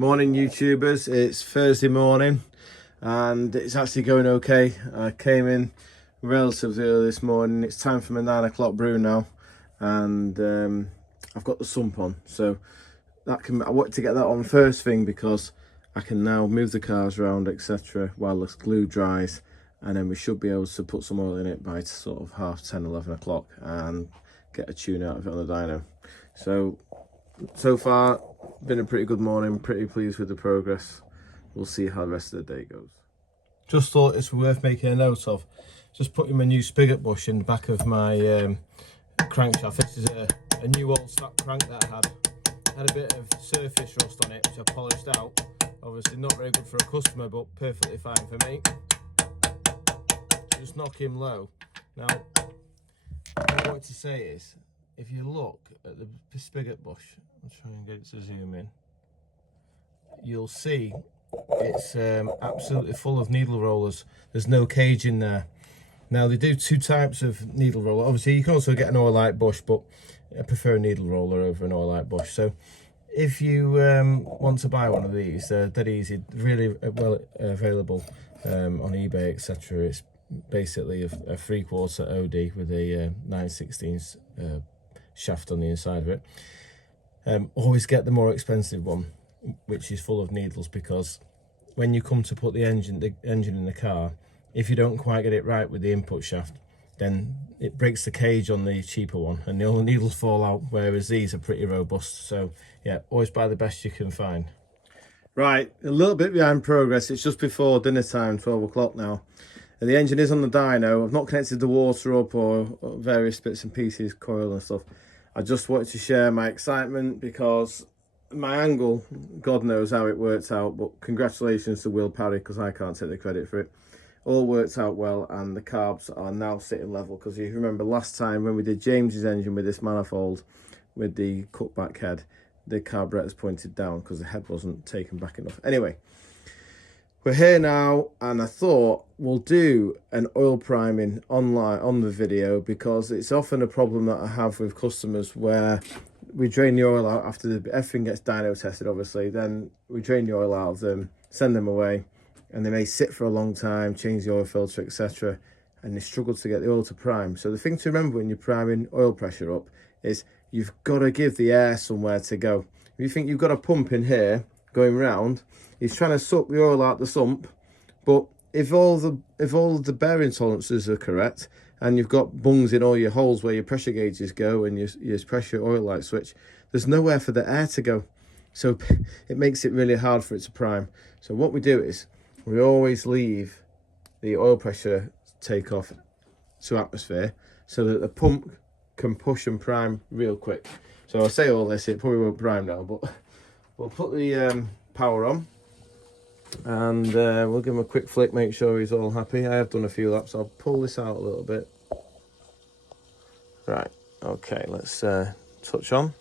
Morning YouTubers, it's Thursday morning and it's actually going okay. I came in relatively early this morning. It's time for my 9 o'clock brew now, and I've got the sump on, so I want to get that on first thing because I can now move the cars around, etc., while the glue dries, and then we should be able to put some oil in it by sort of 10:30, 11 o'clock and get a tune out of it on the dyno. So far, been a pretty good morning, pretty pleased with the progress. We'll see how the rest of the day goes. Just thought it's worth making a note of. Just putting my new spigot bush in the back of my crankshaft. This is a new old snap crank that I had a bit of surface rust on it, which I polished out. Obviously not very good for a customer, but perfectly fine for me. So just knock him low. Now, what I wanted to say is, if you look at the spigot bush, I'll try and get it to zoom in, you'll see it's absolutely full of needle rollers. There's no cage in there. Now, they do two types of needle roller. Obviously, you can also get an oil-light bush, but I prefer a needle roller over an oil-light bush. So if you want to buy one of these, they're dead easy, really well available on eBay, etc. It's basically a 3/4 OD with a 9/16 shaft on the inside of it. Always get the more expensive one, which is full of needles, because when you come to put the engine in the car, if you don't quite get it right with the input shaft, then it breaks the cage on the cheaper one and all the needles fall out, whereas these are pretty robust. So yeah, always buy the best you can find. Right, a little bit behind progress. It's just before dinner time, 12 o'clock now. And the engine is on the dyno. I've not connected the water up or various bits and pieces, coil and stuff. I just wanted to share my excitement because my angle, God knows how it worked out, but congratulations to Will Parry, because I can't take the credit for it. All worked out well, and the carbs are now sitting level, because if you remember last time when we did James's engine with this manifold with the cutback head, the carburetors pointed down because the head wasn't taken back enough. Anyway, we're here now, and I thought we'll do an oil priming online on the video, because it's often a problem that I have with customers where we drain the oil out after everything gets dyno tested, obviously. Then we drain the oil out of them, send them away, and they may sit for a long time, change the oil filter, etc., and they struggle to get the oil to prime. So the thing to remember when you're priming oil pressure up is you've got to give the air somewhere to go. If you think you've got a pump in here going round, he's trying to suck the oil out the sump, but if all the bearing tolerances are correct and you've got bungs in all your holes where your pressure gauges go and your pressure oil light switch, there's nowhere for the air to go. So it makes it really hard for it to prime. So what we do is we always leave the oil pressure takeoff to atmosphere so that the pump can push and prime real quick. So I say all this, it probably won't prime now, but we'll put the power on, and we'll give him a quick flick, make sure he's all happy. I have done a few laps. I'll pull this out a little bit. Right, okay, let's touch on.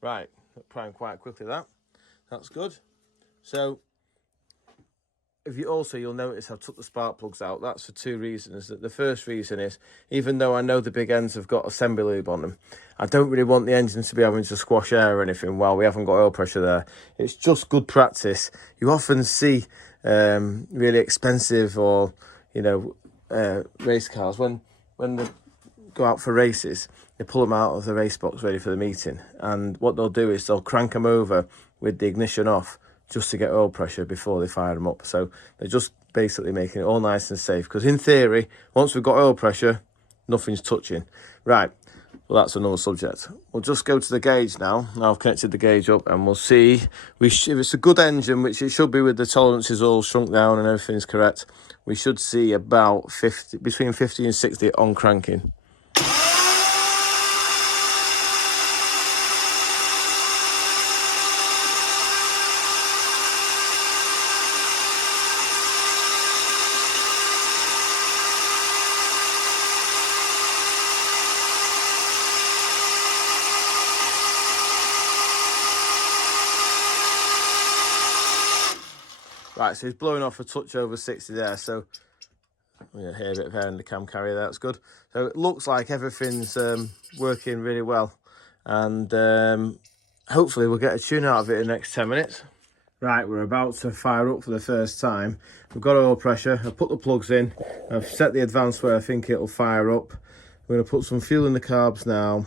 Right, prime quite quickly, that's good. So if you'll notice I've took the spark plugs out. That's for two reasons. The first reason is, even though I know the big ends have got assembly lube on them, I don't really want the engine to be having to squash air or anything while we haven't got oil pressure there. It's just good practice. You often see really expensive or race cars, when they go out for races, they pull them out of the race box ready for the meeting, and what they'll do is they'll crank them over with the ignition off just to get oil pressure before they fire them up. So they're just basically making it all nice and safe, because in theory, once we've got oil pressure, nothing's touching. Right, well, that's another subject. We'll just go to the gauge now. Now I've connected the gauge up, and we'll see if it's a good engine, which it should be with the tolerances all shrunk down and everything's correct. We should see about between 50 and 60 on cranking. Right, so he's blowing off a touch over 60 there, so You hear a bit of air in the cam carrier, that's good. So it looks like everything's working really well, and hopefully we'll get a tune out of it in the next 10 minutes. Right, we're about to fire up for the first time. We've got oil pressure, I've put the plugs in, I've set the advance where I think it'll fire up. We're going to put some fuel in the carbs now.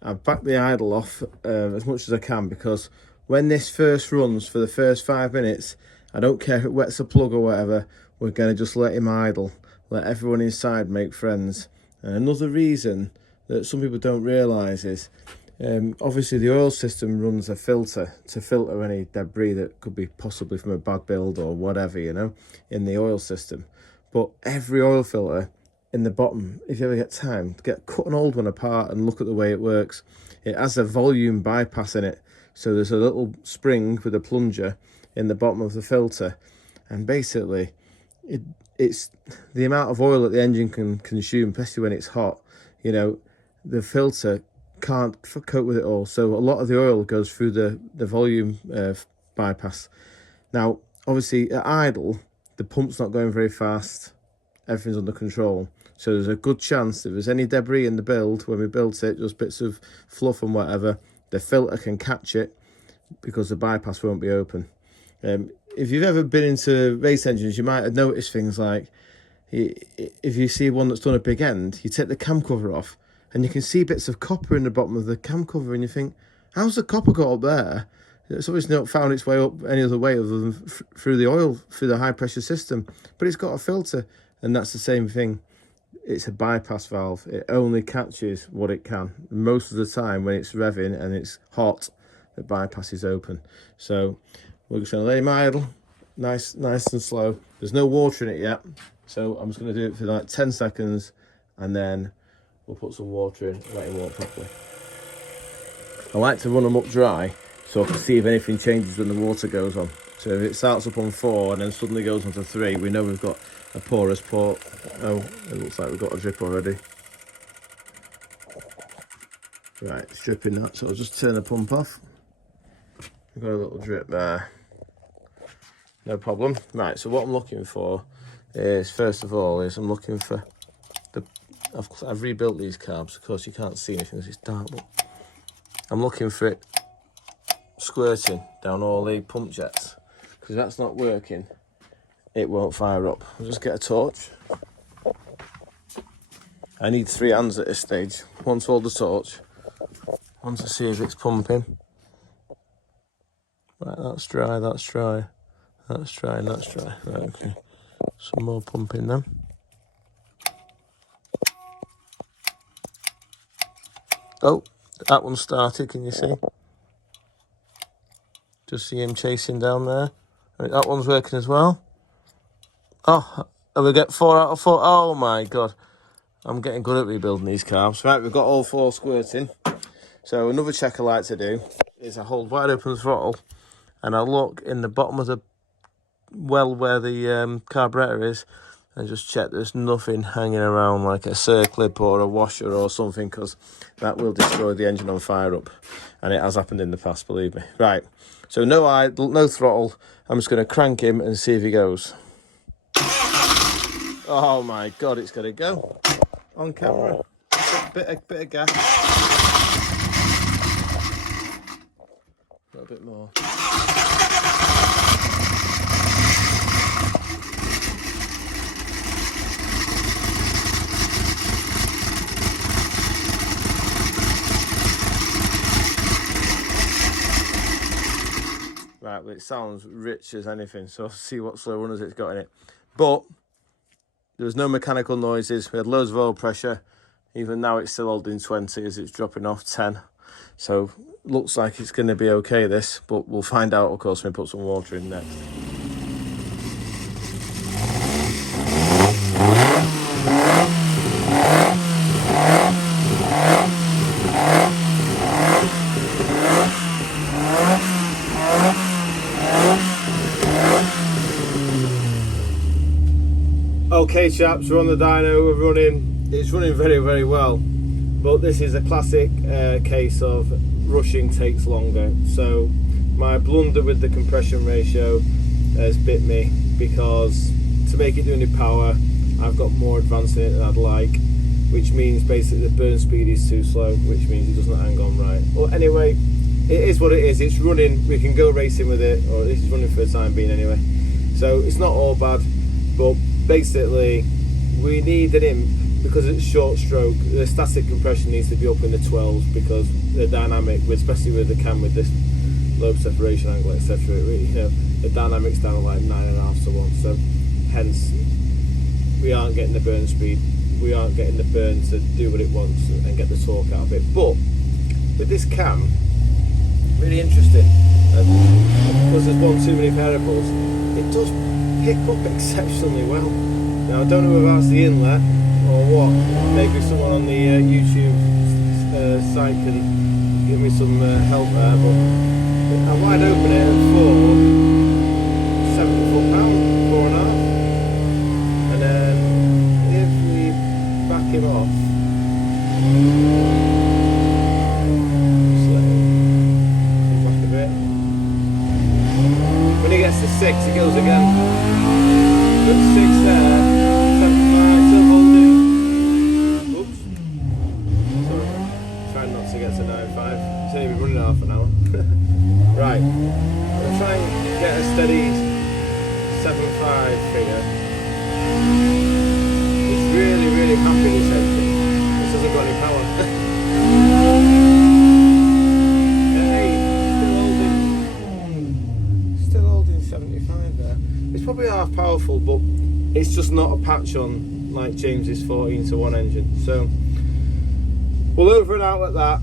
I've backed the idle off as much as I can, because when this first runs for the first 5 minutes, I don't care if it wets the plug or whatever, we're going to just let him idle. Let everyone inside make friends. And another reason that some people don't realise is, obviously the oil system runs a filter to filter any debris that could be possibly from a bad build or whatever, you know, in the oil system. But every oil filter in the bottom, if you ever get time, cut an old one apart and look at the way it works. It has a volume bypass in it. So there's a little spring with a plunger in the bottom of the filter. And basically, it's the amount of oil that the engine can consume, especially when it's hot. You know, the filter can't cope with it all, so a lot of the oil goes through the volume bypass. Now obviously at idle the pump's not going very fast, everything's under control, so there's a good chance if there's any debris in the build when we built it, just bits of fluff and whatever, the filter can catch it because the bypass won't be open. If you've ever been into race engines, you might have noticed things like, if you see one that's done a big end, you take the cam cover off and you can see bits of copper in the bottom of the cam cover, and you think, how's the copper got up there? It's obviously not found its way up any other way other than through the oil, through the high pressure system, but it's got a filter, and that's the same thing. It's a bypass valve. It only catches what it can. Most of the time when it's revving and it's hot, the bypass is open. So we're just going to let him idle, nice and slow. There's no water in it yet, so I'm just going to do it for like 10 seconds, and then we'll put some water in and let him walk properly. I like to run them up dry so I can see if anything changes when the water goes on. So if it starts up on 4 and then suddenly goes on to 3, we know we've got a porous port. Oh, it looks like we've got a drip already. Right, it's dripping that, so I'll just turn the pump off. We've got a little drip there. No problem. Right, so what I'm looking for is, first of all, I'm looking for I've rebuilt these carbs. Of course you can't see anything because it's dark, but I'm looking for it squirting down all the pump jets, because if that's not working it won't fire up. I'll just get a torch. I need 3 hands at this stage. One to hold the torch, one to see if it's pumping. Right, that's dry, that's dry, that's dry, and that's dry. Right, okay, some more pumping then. Oh, that one started, can you see? Just see him chasing down there. Right, that one's working as well. Oh, and we get 4 out of 4. Oh my God. I'm getting good at rebuilding these carbs. Right, we've got all 4 squirting. So another check I like to do is I hold wide open the throttle and I look in the bottom of the well where the carburetor is, and just check there's nothing hanging around like a circlip or a washer or something, because that will destroy the engine on fire up, and it has happened in the past, believe me. Right, so no throttle. I'm just going to crank him and see if he goes. Oh my God, it's got to go on camera. Bit of gas. A little bit more. Right, well, it sounds rich as anything, so I'll see what slow runners it's got in it. But there was no mechanical noises. We had loads of oil pressure. Even now it's still holding 20 as it's dropping off 10. So looks like it's going to be okay, this, but we'll find out, of course, when we put some water in next. Okay chaps, we're on the dyno, we're running, it's running very, very well, but this is a classic case of rushing takes longer. So my blunder with the compression ratio has bit me, because to make it do any power, I've got more advanced in it than I'd like, which means basically the burn speed is too slow, which means it doesn't hang on right. Well, anyway, it is what it is. It's running, we can go racing with it, or at least it's running for the time being anyway. So it's not all bad, but basically we need an imp because it's short stroke. The static compression needs to be up in the 12s because the dynamic, especially with the cam with this lobe separation angle, etc. You know, the dynamics down like 9.5 to 1. So hence we aren't getting the burn speed. We aren't getting the burn to do what it wants and get the torque out of it. But with this cam, really interesting, because there's one too many variables, it does pick up exceptionally well. Now I don't know if that's the inlet or what. Maybe someone on the YouTube site can give me some help there, but I wide open it at 70 foot-pound, 4.5, and then if we back him off, just let him come back a bit. When he gets to 6, he goes again. Good 6 there, 75, still holding. Oops. Sorry, trying not to get to 9.5. It's only been running half an hour. Right, I'm trying to get a steady 7.5 figure. It's really, really happy this engine. This hasn't got any power. Hey, still holding 75 there. It's probably half powerful, but it's just not a patch on like James's 14 to 1 engine. So we'll over and out at that.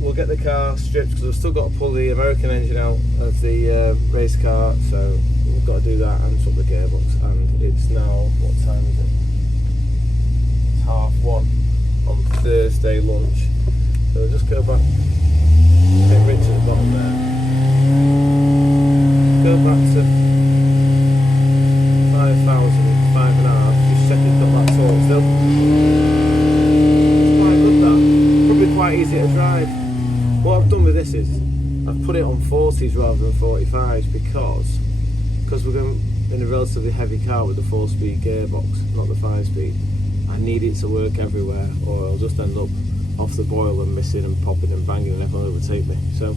We'll get the car stripped because I've still got to pull the American engine out of the race car, so we've got to do that and swap the gearbox. And it's now, what time is it? It's 1:30 on Thursday lunch. So we'll just go back, a bit rich at the bottom there. Go back to 5,000, 5.5, just check it's got that torque still. It's quite good that. Probably quite easy to drive. What I've done with this is I've put it on 40s rather than 45s because we're going in a relatively heavy car with the 4-speed gearbox, not the 5-speed. I need it to work everywhere or I'll just end up off the boil and missing and popping and banging and everyone will overtake me. So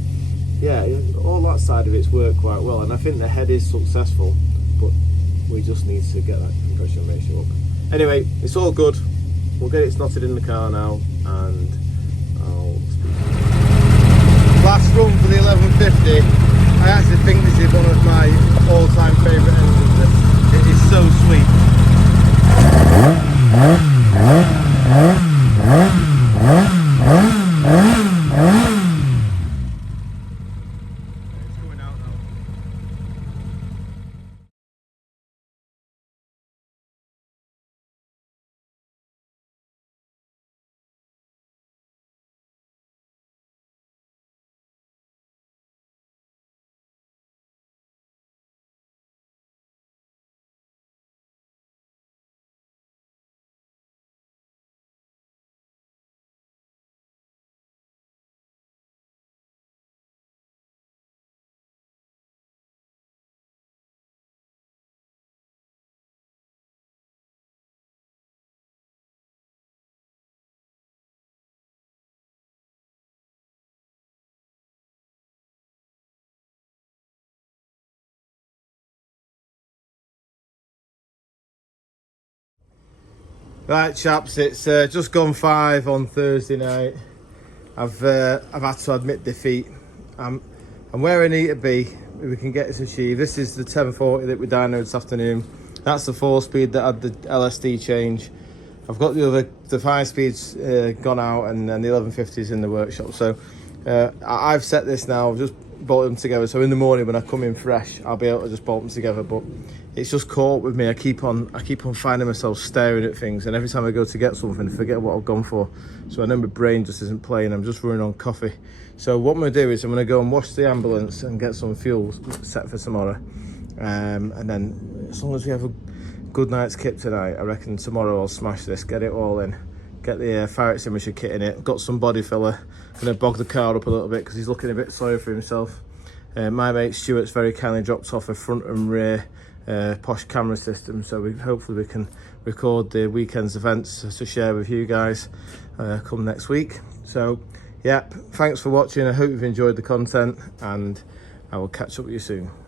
yeah, all that side of it's worked quite well, and I think the head is successful, but we just need to get that compression ratio up. Anyway, it's all good. We'll get it snotted in the car now and I'll speak. Last run for the 1150. I actually think this is one of my all-time favourite engines. It is so sweet. It's going out now. Right chaps, it's just gone 5 on Thursday night. I've had to admit defeat. I'm where I need to be. If we can get this achieved. This is the 1040 that we dynoed this afternoon. That's the 4-speed that had the LSD change. I've got the 5-speeds gone out and the 1150s in the workshop. So I've set this now. I've just bolted them together. So in the morning when I come in fresh, I'll be able to just bolt them together. But it's just caught up with me. I keep on finding myself staring at things, and every time I go to get something, I forget what I've gone for. So I know my brain just isn't playing. I'm just running on coffee. So what I'm going to do is I'm going to go and wash the ambulance and get some fuel set for tomorrow. And then as long as we have a good night's kip tonight, I reckon tomorrow I'll smash this, get it all in, get the fire extinguisher kit in it, got some body filler. I'm going to bog the car up a little bit because he's looking a bit sorry for himself. My mate Stuart's very kindly dropped off a front and rear posh camera system, so hopefully we can record the weekend's events to share with you guys come next week. So yeah, thanks for watching. I hope you've enjoyed the content, and I will catch up with you soon.